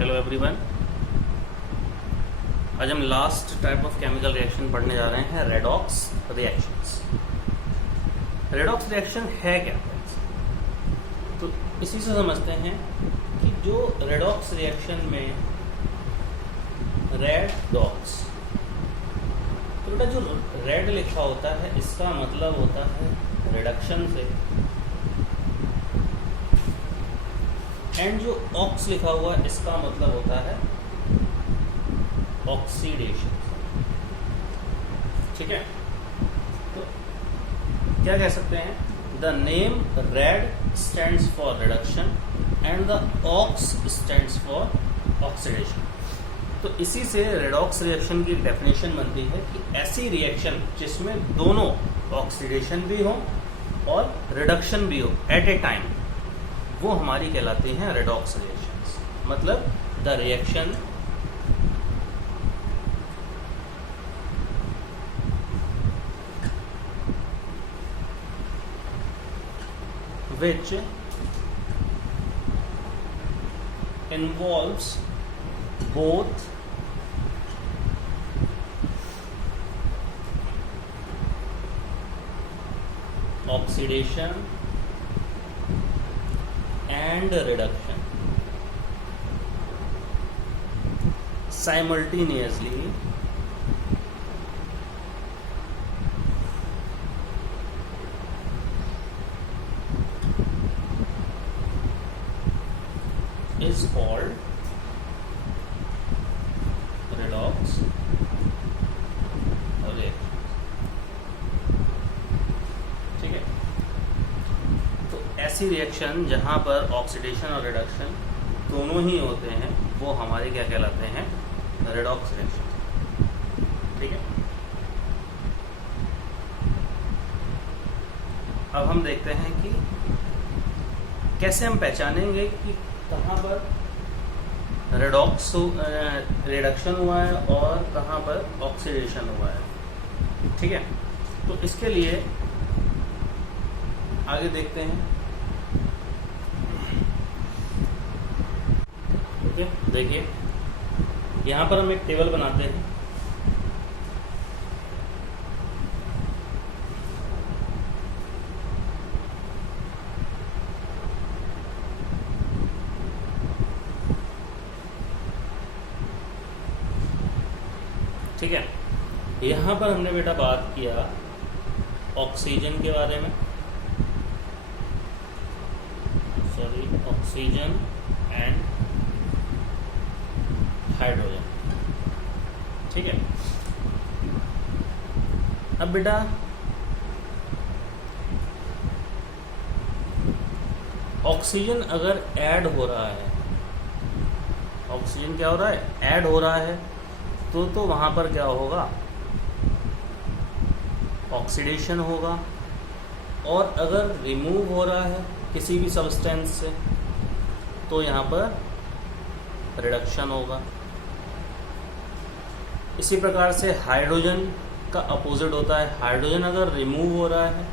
Hello everyone. आज हम last type of chemical reaction पढ़ने जा रहे हैं, रेडॉक्स रिएक्शंस। रेडॉक्स रिएक्शन है क्या? तो इसी से समझते हैं कि जो रेडॉक्स रिएक्शन में रेडॉक्स, तो बेटा जो रेड लिखा होता है इसका मतलब होता है रिडक्शन से, एंड जो ऑक्स लिखा हुआ है इसका मतलब होता है ऑक्सीडेशन। ठीक है, तो क्या कह सकते हैं? The name red stands for reduction and the ox stands for oxidation. तो इसी से रेडॉक्स रिएक्शन की डेफिनेशन बनती है कि ऐसी रिएक्शन जिसमें दोनों ऑक्सीडेशन भी हो और रिडक्शन भी हो एट ए टाइम, वो हमारी कहलाती हैं रेडॉक्स रिएक्शंस। मतलब the reaction which involves both oxidation and reduction simultaneously is called redox reaction। ठीक है, तो ऐसी रिएक्शन जहां पर ऑक्सीडेशन और रिडक्शन दोनों ही होते हैं वो हमारे क्या कहलाते हैं? Redox reaction. ठीक है, अब हम देखते हैं कि कैसे हम पहचानेंगे कि कहाँ पर रेडॉक्स रिडक्शन हुआ है और कहाँ पर ऑक्सीडेशन हुआ है। ठीक है, तो इसके लिए आगे देखते हैं। ओके, देखिए यहाँ पर हम एक टेबल बनाते हैं। ठीक है, यहाँ पर हमने बेटा बात किया ऑक्सीजन के बारे में, सॉरी ऑक्सीजन एंड हाइड्रोजन। ठीक है, अब बेटा ऑक्सीजन अगर ऐड हो रहा है, ऑक्सीजन क्या हो रहा है? ऐड हो रहा है, तो वहां पर क्या होगा? ऑक्सीडेशन होगा। और अगर रिमूव हो रहा है किसी भी सब्सटेंस से तो यहाँ पर रिडक्शन होगा। इसी प्रकार से हाइड्रोजन का अपोजिट होता है। हाइड्रोजन अगर रिमूव हो रहा है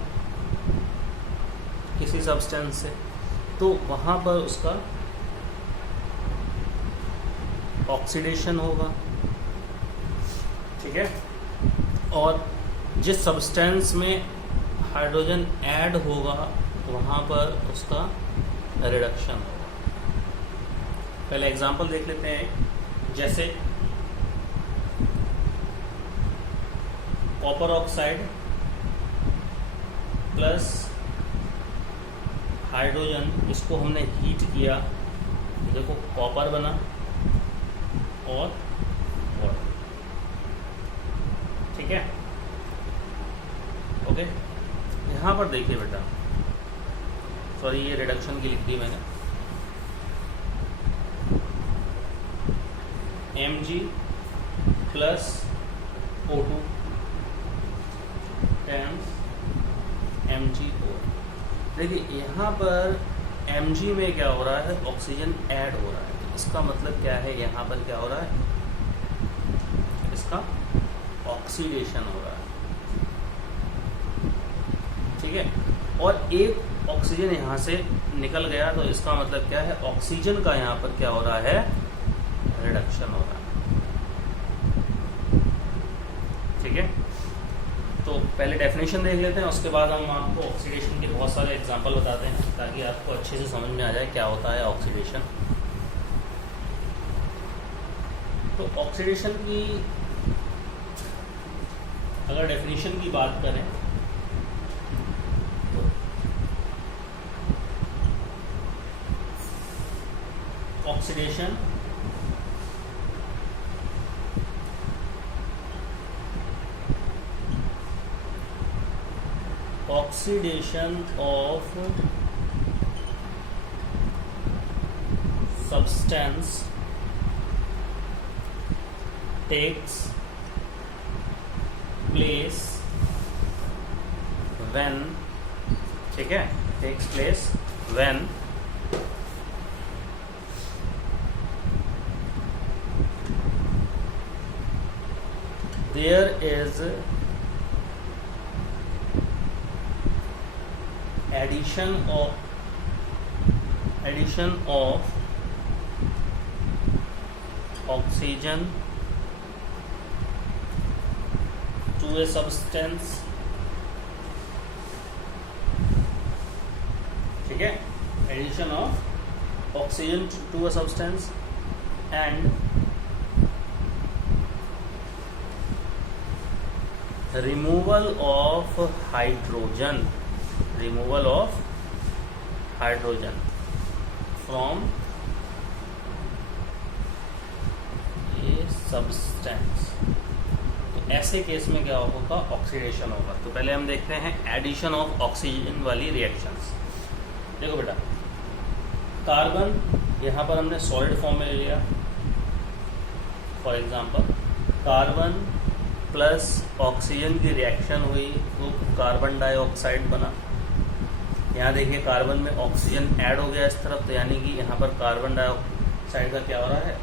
किसी सब्सटेंस से तो वहाँ पर उसका ऑक्सीडेशन होगा। ठीक है, और जिस सब्सटेंस में हाइड्रोजन ऐड होगा वहाँ पर उसका रिडक्शन होगा। पहले एग्जांपल देख लेते हैं। जैसे कॉपर ऑक्साइड प्लस हाइड्रोजन, इसको हमने हीट किया, देखो कॉपर बना और वाटर। ठीक है, ओके। यहाँ पर देखिए बेटा, सॉरी ये रिडक्शन की लिख दी मैंने, Mg plus O2 times MgO। देखिए यहाँ पर Mg में क्या हो रहा है? ऑक्सीजन ऐड हो रहा है। इसका मतलब क्या है? यहाँ पर क्या हो रहा है? इसका ऑक्सीडेशन हो रहा है। ठीक है, और एक ऑक्सीजन यहाँ से निकल गया तो इसका मतलब क्या है? ऑक्सीजन का यहाँ पर क्या हो रहा है? रिडक्शन हो रहा है। ठीक है, तो पहले डेफिनेशन देख लेते हैं, उसके बाद हम आपको ऑक्सीडेशन के बहुत सारे एग्जांपल बताते हैं ताकि आपको अच्छे से समझ में आ जाए क्या होता है ऑक्सीडेशन। तो ऑक्सीडेशन की अगर डेफिनेशन की बात करें तो oxidation of substance takes place when, ठीक है, takes place when there is addition of oxygen to a substance, ठीक है, addition of oxygen to a substance and removal of hydrogen from a substance। तो ऐसे केस में क्या होगा, oxidation होगा। तो पहले हम देखते हैं एडिशन ऑफ ऑक्सीजन वाली रिएक्शंस। देखो बेटा, कार्बन यहाँ पर हमने सॉलिड फॉर्म में ले लिया। For example carbon plus oxygen की रिएक्शन हुई तो कार्बन डाइऑक्साइड बना। यहाँ देखिए कार्बन में ऑक्सीजन ऐड हो गया इस तरफ, तो यानी कि यहाँ पर कार्बन डाइऑक्साइड का क्या हो रहा है,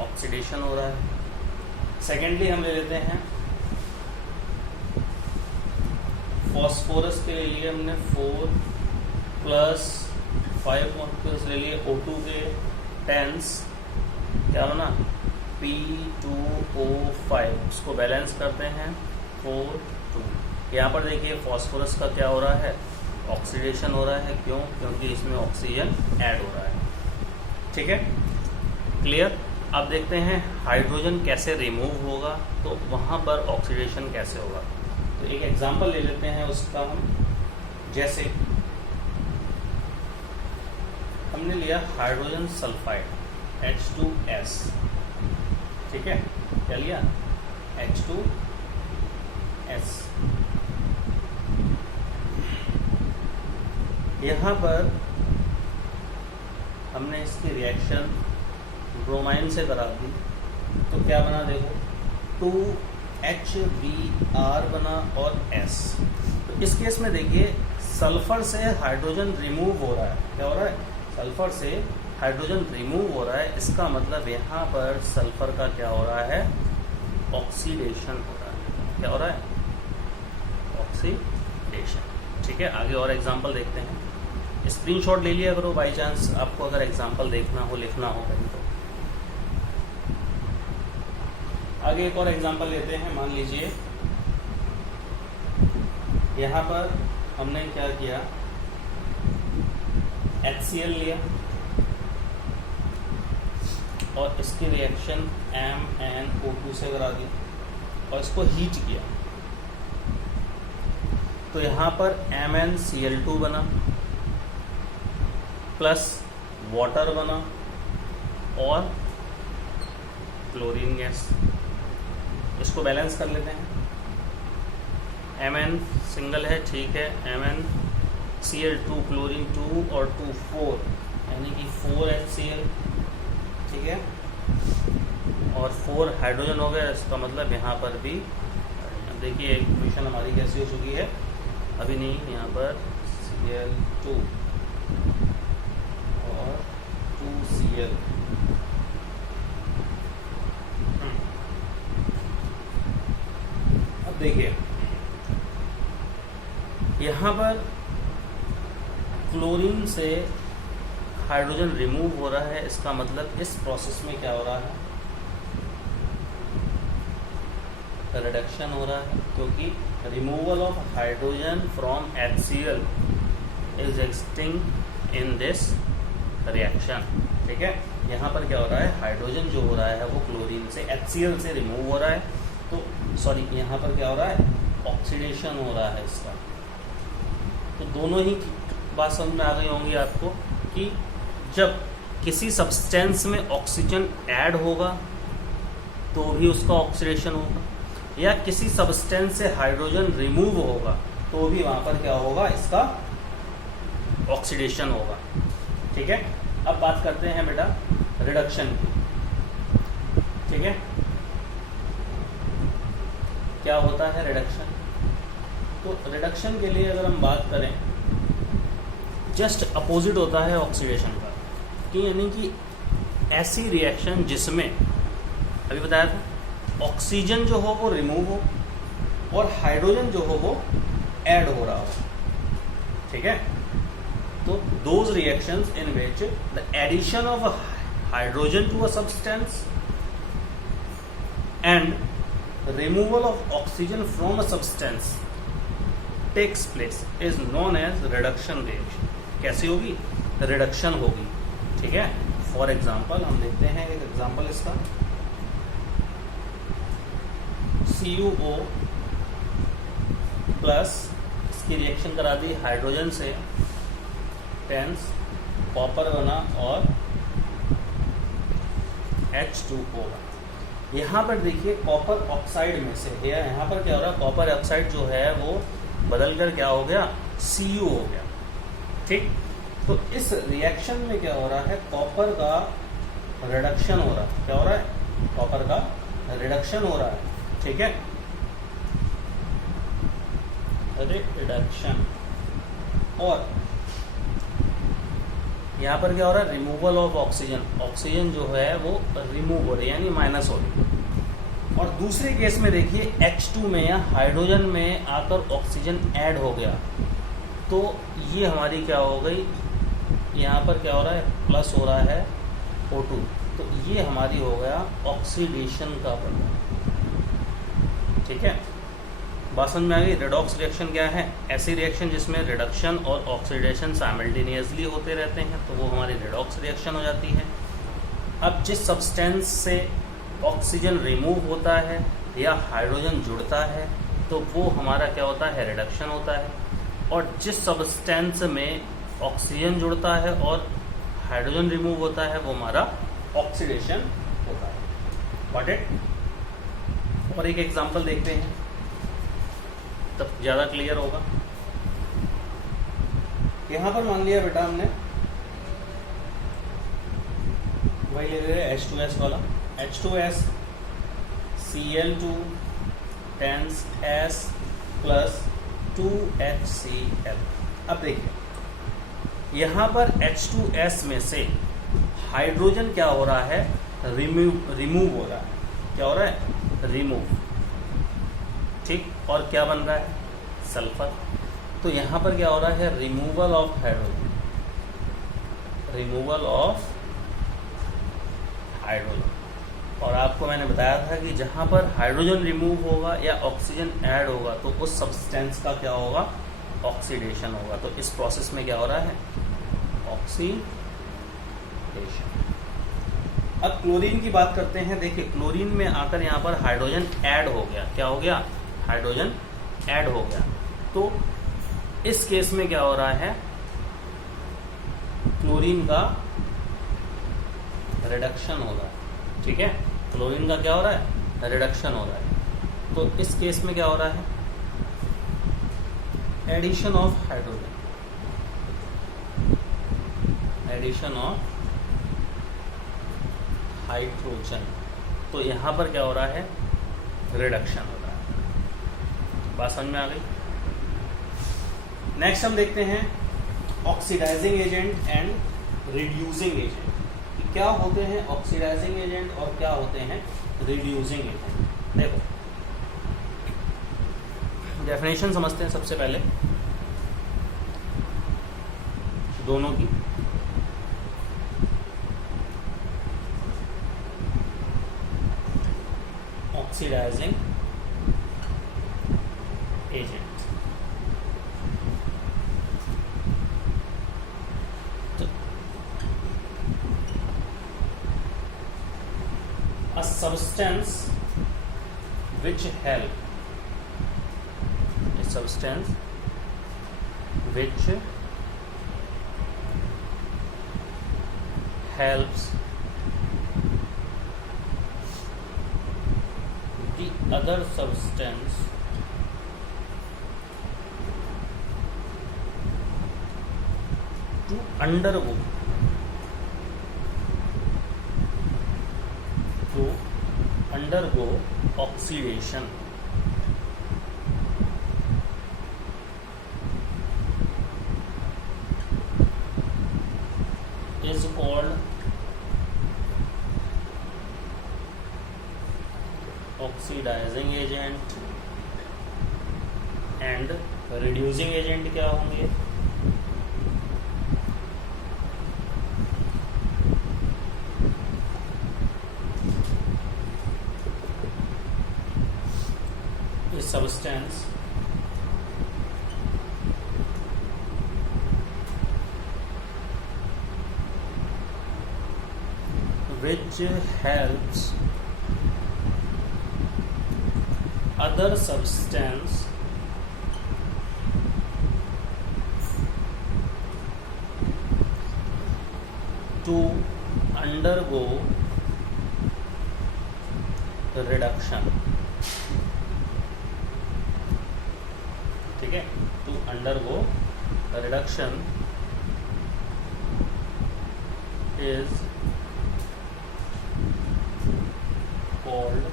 ऑक्सीडेशन हो रहा है। सेकेंडली हम ले लेते हैं फॉस्फोरस के ले लिए हमने 4 प्लस 5 मॉलिक्यूल्स ले लिए O2 के 10s, क्या बना P2O5। उसको बैलेंस करते हैं 4 2। यहाँ पर देखिए फॉस्फोरस का क्या हो रहा है, ऑक्सीडेशन हो रहा है। क्यों? क्योंकि इसमें ऑक्सीजन ऐड हो रहा है। ठीक है, क्लियर। अब देखते हैं हाइड्रोजन कैसे रिमूव होगा, तो वहाँ पर ऑक्सीडेशन कैसे होगा। तो एक एग्जांपल ले लेते हैं उसका हम। जैसे हमने लिया हाइड्रोजन सल्फाइड H2S, ठीक है, क्या लिया, H2S। यहाँ पर हमने इसकी रिएक्शन ब्रोमाइन से करा दी, तो क्या बना, देखो 2HBr बना और S। तो इस केस में देखिए सल्फर से हाइड्रोजन रिमूव हो रहा है। क्या हो रहा है, सल्फर से हाइड्रोजन रिमूव हो रहा है। इसका मतलब यहाँ पर सल्फर का क्या हो रहा है, ऑक्सीडेशन हो रहा है। क्या हो रहा है, ऑक्सीडेशन। ठीक है, आगे और एग्जांपल देखते हैं। स्क्रीनशॉट ले लिया करो बाई चांस आपको अगर एग्जांपल देखना हो, लिखना हो कहीं तो। आगे एक और एग्जांपल लेते हैं। मान लीजिए यहाँ पर हमने क्या किया, HCl लिया और इसकी रिएक्शन MnO2 से करा दी और इसको हीट किया, तो यहाँ पर MnCl2 बना प्लस वाटर बना और क्लोरीन गैस। इसको बैलेंस कर लेते हैं। Mn सिंगल है, ठीक है, MnCl2 क्लोरीन 2 और 2 4, यानी कि 4HCl, ठीक है, और 4 हाइड्रोजन हो गया। इसका मतलब यहाँ पर भी देखिए इक्वेशन हमारी कैसी हो चुकी है, अभी नहीं, यहाँ पर Cl2 और 2Cl। अब देखिए यहाँ पर क्लोरीन से हाइड्रोजन रिमूव हो रहा है, इसका मतलब इस प्रोसेस में क्या हो रहा है, रिडक्शन हो रहा है, क्योंकि removal of hydrogen from HCl is exiting in this reaction. ठीक है, यहाँ पर क्या हो रहा है, हाइड्रोजन जो हो रहा है वो क्लोरीन से HCl से रिमूव हो रहा है, तो सॉरी यहाँ पर क्या हो रहा है, ऑक्सीडेशन हो रहा है इसका। तो दोनों ही बात समझ में आ गई होंगी आपको कि जब किसी सब्सटेंस में ऑक्सीजन ऐड होगा तो भी उसका ऑक्सीडेशन होगा, या किसी सब्सटेंस से हाइड्रोजन रिमूव होगा तो भी वहां पर क्या होगा, इसका ऑक्सीडेशन होगा। ठीक है, अब बात करते हैं बेटा रिडक्शन की। ठीक है, क्या होता है रिडक्शन? तो रिडक्शन के लिए अगर हम बात करें, जस्ट अपोजिट होता है ऑक्सीडेशन का, कि यानी कि ऐसी रिएक्शन जिसमें अभी बताया था ऑक्सीजन जो हो वो रिमूव हो और हाइड्रोजन जो हो वो ऐड हो रहा हो। ठीक है, तो those reactions in which the addition of hydrogen to a substance and removal of oxygen from a substance takes place is known as reduction reaction. कैसी होगी? रिडक्शन होगी। ठीक है, फॉर एग्जाम्पल हम देखते हैं एक एग्जाम्पल इसका, CuO प्लस इसकी रिएक्शन करा दी हाइड्रोजन से, टेंस कॉपर बना और H2O। यहाँ पर देखिए कॉपर ऑक्साइड में से यहाँ पर क्या हो रहा है, कॉपर ऑक्साइड जो है वो बदल कर क्या हो गया, Cu हो गया। ठीक, तो इस रिएक्शन में क्या हो रहा है, कॉपर का रिडक्शन हो रहा है। क्या हो रहा है? कॉपर का रिडक्शन हो रहा है। ठीक है, रिडक्शन। और यहाँ पर क्या हो रहा है, रिमूवल ऑफ ऑक्सीजन। ऑक्सीजन जो है वो रिमूव हो रही है, यानी माइनस हो रही है। और दूसरे केस में देखिए H2 में या हाइड्रोजन में आकर ऑक्सीजन ऐड हो गया, तो ये हमारी क्या हो गई, यहाँ पर क्या हो रहा है, प्लस हो रहा है O2, तो ये हमारी हो गया ऑक्सीडेशन का प्रभाव। ठीक है, बात समझ में आ गई। रेडॉक्स रिएक्शन क्या है? ऐसी रिएक्शन जिसमें रिडक्शन और ऑक्सीडेशन साइमल्टेनियसली होते रहते हैं, तो वो हमारी रेडॉक्स रिएक्शन हो जाती है। अब जिस सब्सटेंस से ऑक्सीजन रिमूव होता है या हाइड्रोजन जुड़ता है, तो वो हमारा क्या होता है, रिडक्शन होता है। और जिस सब्सटेंस में ऑक्सीजन जुड़ता है और हाइड्रोजन रिमूव होता है, वो हमारा ऑक्सीडेशन होता है। Got it? और एक एग्जांपल देखते हैं, तब ज़्यादा क्लियर होगा। यहाँ पर मान लिया बेटा हमने वही ले रहे हैं H2S वाला, H2S Cl2 tense S plus 2HCl। अब देखिए यहाँ पर H2S में से हाइड्रोजन क्या हो रहा है, रिमूव हो रहा है। क्या हो रहा है? रिमूव। ठीक, और क्या बन रहा है, सल्फर। तो यहाँ पर क्या हो रहा है, removal of hydrogen, removal of hydrogen. और आपको मैंने बताया था कि जहाँ पर हाइड्रोजन रिमूव होगा या ऑक्सीजन ऐड होगा तो उस सब्सटेंस का क्या होगा, ऑक्सीडेशन होगा। तो इस प्रोसेस में क्या हो रहा है, ऑक्सीडेशन। अब क्लोरीन की बात करते हैं। देखिए क्लोरीन में आकर यहाँ पर हाइड्रोजन ऐड हो गया। क्या हो गया, हाइड्रोजन ऐड हो गया। तो इस केस में क्या हो रहा है, क्लोरीन का रिडक्शन हो रहा है। ठीक है, क्लोरीन का क्या हो रहा है, रिडक्शन हो रहा है। तो इस केस में क्या हो रहा है, addition of hydrogen, addition of hydrogen. तो यहां पर क्या हो रहा है, रिडक्शन हो रहा है। बात समझ में आ गई। नेक्स्ट हम देखते हैं oxidizing agent and reducing agent. क्या होते हैं ऑक्सीडाइजिंग एजेंट और क्या होते हैं रिड्यूसिंग एजेंट। देखो डेफिनेशन समझते हैं सबसे पहले दोनों की। Oxidizing agent. A substance which helps the other substance to undergo oxidation is called oxidizing agent and reducing agent क्या होंगे? Substance which helps other substance to undergo reduction। ठीक है, to undergo reduction is called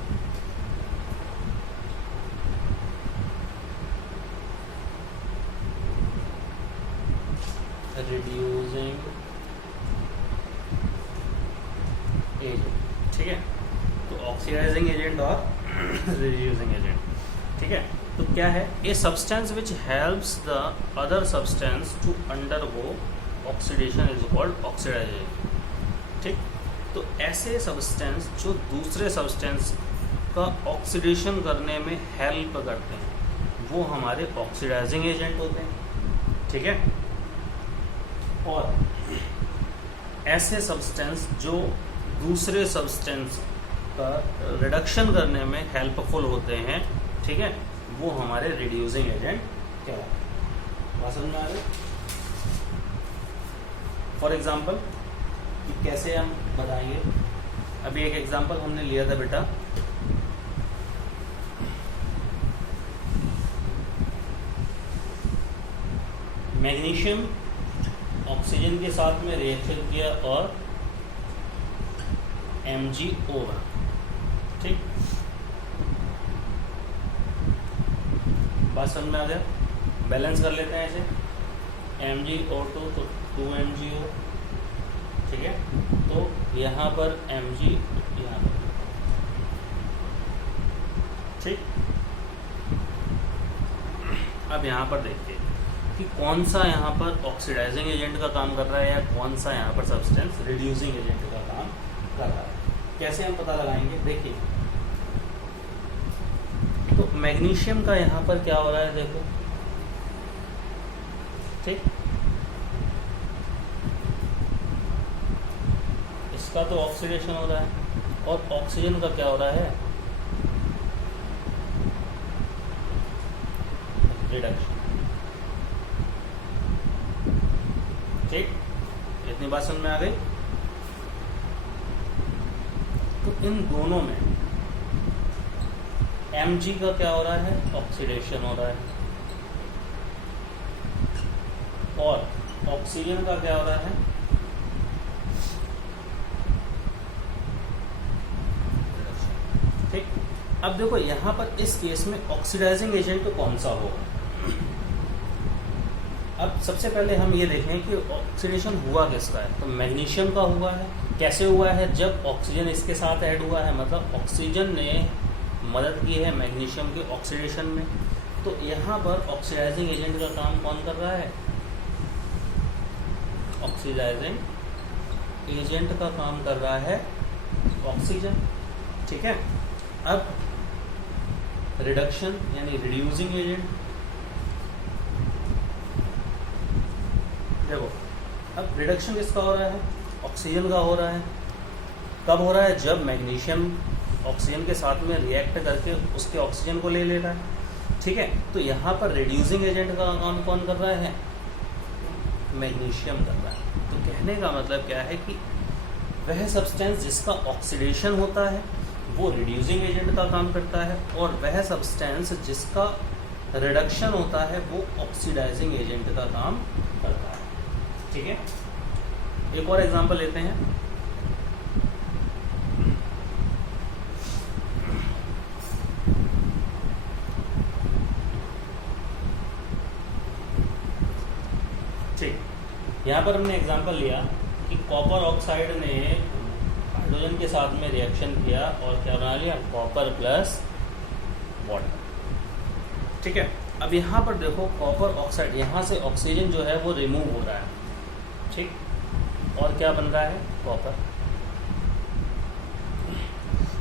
reducing agent. ठीक है, तो oxidizing agent और reducing agent. ठीक है, तो क्या है? A substance which helps the other substance to undergo oxidation is called oxidizing. ठीक, तो ऐसे सब्सटेंस जो दूसरे सब्सटेंस का ऑक्सीडेशन करने में हेल्प करते हैं वो हमारे ऑक्सीडाइजिंग एजेंट होते हैं। ठीक है, और ऐसे सब्सटेंस जो दूसरे सब्सटेंस का रिडक्शन करने में हेल्पफुल होते हैं, ठीक है, वो हमारे रिड्यूसिंग एजेंट कहलाते हैं। बात समझ में आ गई? फॉर एग्जाम्पल कि कैसे हम बताएंगे, अभी एक एग्जाम्पल हमने लिया था बेटा, मैग्नीशियम ऑक्सीजन के साथ में रिएक्शन किया और MgO बना। ठीक, बात समझ में आ गया? बैलेंस कर लेते हैं ऐसे, MgO2 तो 2MgO। ठीक है, तो यहाँ पर Mg यहाँ पर। ठीक, अब यहाँ पर देखते हैं कि कौन सा यहाँ पर ऑक्सीडाइजिंग एजेंट का काम कर रहा है या कौन सा यहाँ पर सब्सटेंस रिड्यूसिंग एजेंट का काम कर रहा है। कैसे हम पता लगाएंगे? देखिए, तो मैग्नीशियम का यहाँ पर क्या हो रहा है, देखो। ठीक, इसका तो ऑक्सीडेशन हो रहा है और ऑक्सीजन का क्या हो रहा है, रिडक्शन। ठीक, इतनी बात समझ में आ गई? तो इन दोनों में Mg का क्या हो रहा है, ऑक्सीडेशन हो रहा है, और ऑक्सीजन का क्या हो रहा है, ठीक। अब देखो यहाँ पर इस केस में ऑक्सीडाइजिंग एजेंट तो कौन सा होगा। अब सबसे पहले हम ये देखें कि ऑक्सीडेशन हुआ किसका है, तो मैग्नीशियम का हुआ है। कैसे हुआ है? जब ऑक्सीजन इसके साथ ऐड हुआ है, मतलब ऑक्सीजन ने मदद की है मैग्नीशियम के ऑक्सीडेशन में। तो यहाँ पर ऑक्सीडाइजिंग एजेंट का काम कौन कर रहा है, ऑक्सीडाइजिंग एजेंट का काम कर रहा है ऑक्सीजन। ठीक है, अब रिडक्शन यानी रिड्यूसिंग एजेंट। देखो अब रिडक्शन किसका हो रहा है, ऑक्सीजन का हो रहा है। कब हो रहा है, जब मैग्नीशियम ऑक्सीजन के साथ में रिएक्ट करके उसके ऑक्सीजन को ले रहा है, ठीक है। तो यहाँ पर रिड्यूसिंग एजेंट का काम कौन कर रहा है, मैग्नीशियम कर रहा है। तो कहने का मतलब क्या है कि वह सब्सटेंस जिसका ऑक्सीडेशन होता है वो रिड्यूसिंग एजेंट का काम करता है, और वह सब्सटेंस जिसका रिडक्शन होता है वो ऑक्सीडाइजिंग एजेंट का काम करता है, ठीक है। एक और एग्जांपल लेते हैं। ठीक, यहाँ पर हमने एग्जांपल लिया कि कॉपर ऑक्साइड ने हाइड्रोजन के साथ में रिएक्शन किया और क्या बना लिया, कॉपर प्लस वाटर, ठीक है। अब यहाँ पर देखो कॉपर ऑक्साइड, यहाँ से ऑक्सीजन जो है वो रिमूव हो रहा है, ठीक, और क्या बन रहा है, कॉपर।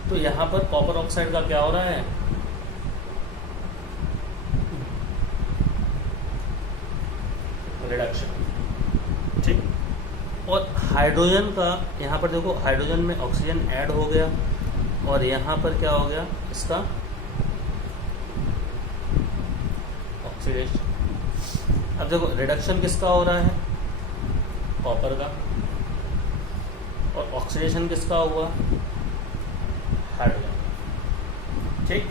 तो यहाँ पर कॉपर ऑक्साइड का क्या हो रहा है, रिडक्शन, ठीक। और हाइड्रोजन का यहाँ पर देखो, हाइड्रोजन में ऑक्सीजन ऐड हो गया और यहाँ पर क्या हो गया, इसका ऑक्सीडेशन। अब देखो रिडक्शन किसका हो रहा है, कॉपर का, और ऑक्सीडेशन किसका हुआ, हाइड्रोजन, ठीक।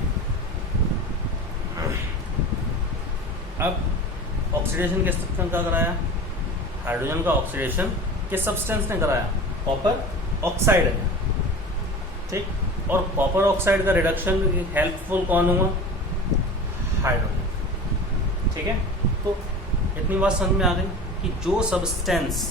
अब ऑक्सीडेशन किस सब्सटेंस का कराया, हाइड्रोजन का ऑक्सीडेशन किस सब्सटेंस ने कराया, कॉपर ऑक्साइड ने, ठीक। और कॉपर ऑक्साइड का रिडक्शन हेल्पफुल कौन हुआ, हाइड्रोजन, ठीक है। तो इतनी बात समझ में आ गई कि जो सब्सटेंस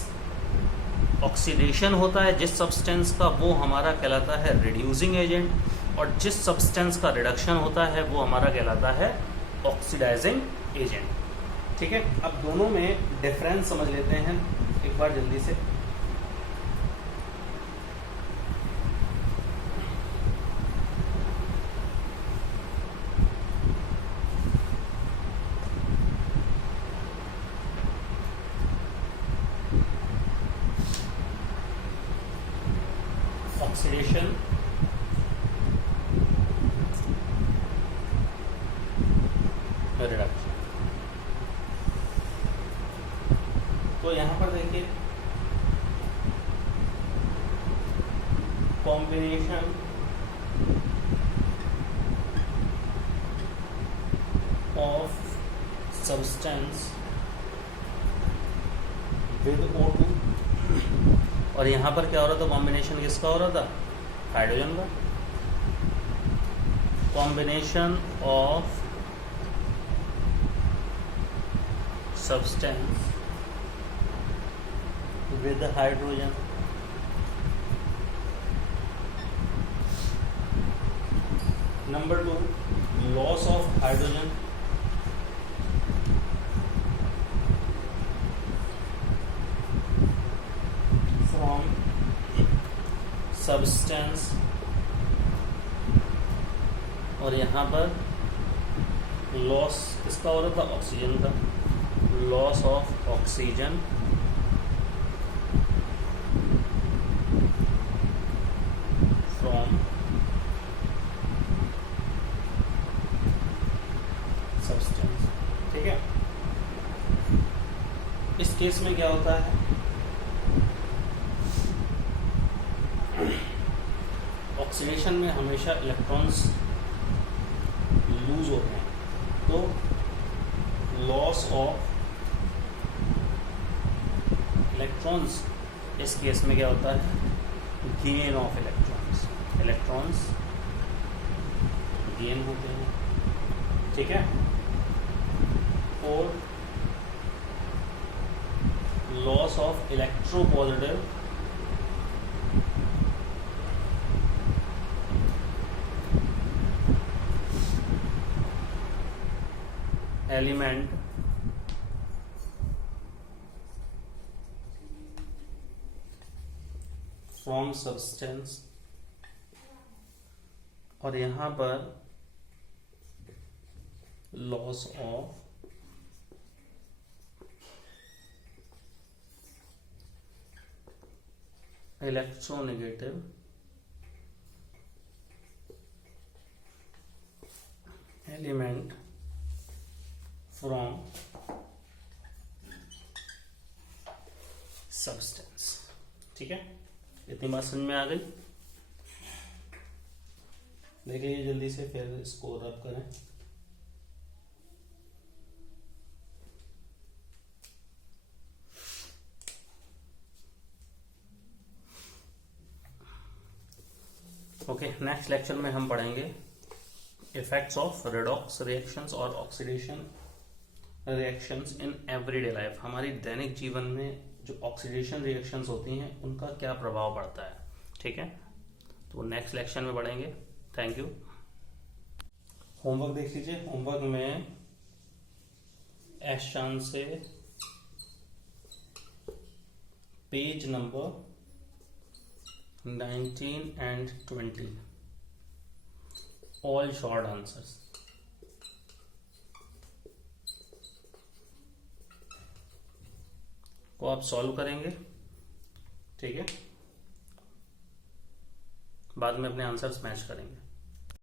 ऑक्सीडेशन होता है जिस सब्सटेंस का, वो हमारा कहलाता है रिड्यूसिंग एजेंट, और जिस सब्सटेंस का रिडक्शन होता है वो हमारा कहलाता है ऑक्सीडाइजिंग एजेंट, ठीक है। अब दोनों में डिफरेंस समझ लेते हैं एक बार जल्दी से। Oxidation, reduction. तो यहाँ पर देखिए combination of substance with O2, और यहाँ पर क्या हो रहा था, कॉम्बिनेशन किसका हो रहा था, हाइड्रोजन का। Combination of substance with hydrogen, number 2, loss of hydrogen from substance, और यहाँ पर लॉस किसका हो रहा था, ऑक्सीजन का, लॉस ऑफ ऑक्सीजन सब्सटेंस, ठीक है। इस केस में क्या होता है, ऑक्सीडेशन में हमेशा इलेक्ट्रॉन्स लूज होते हैं, तो लॉस ऑफ इलेक्ट्रॉन्स, इस केस में क्या होता है, gain of electrons, electrons gain होते हैं, ठीक है। और loss of electropositive element from substance, और यहाँ पर loss of electronegative element from substance. ठीक है, इतनी बात समझ में आ गई। देखिए जल्दी से, फिर इसको रब करें। ओके, नेक्स्ट लेक्चर में हम पढ़ेंगे इफेक्ट्स ऑफ रेडॉक्स रिएक्शंस और oxidation reactions in everyday life. हमारी दैनिक जीवन में जो ऑक्सीडेशन रिएक्शंस होती हैं उनका क्या प्रभाव पड़ता है। ठीक है, तो नेक्स्ट लेक्चर में पढ़ेंगे। Thank you. होमवर्क देख लीजिए। होमवर्क में एशान से page number 19 and 20 all short answers. को आप सॉल्व करेंगे। ठीक है, बाद में अपने आंसर्स मैच करेंगे।